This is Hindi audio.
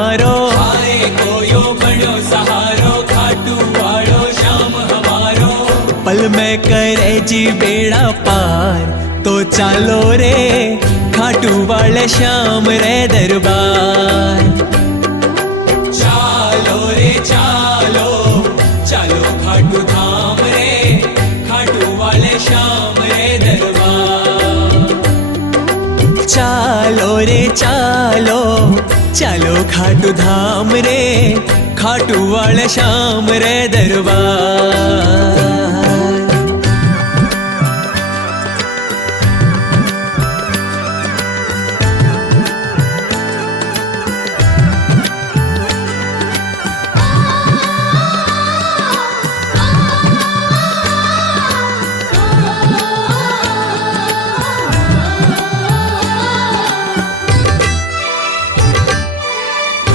मारो हारे कोयो बड़ो सहारो खाटू वालो श्याम हमारो। पल में करे जी बेड़ा पार, तो चालो रे खाटू वाले श्याम रे दरबार। चालो रे चालो, चालो खाटू धाम रे, खाटू वाले श्याम रे दरबार। चालो रे चालो, चालो खाटू धाम रे, खाटू वाले श्याम रे दरबार।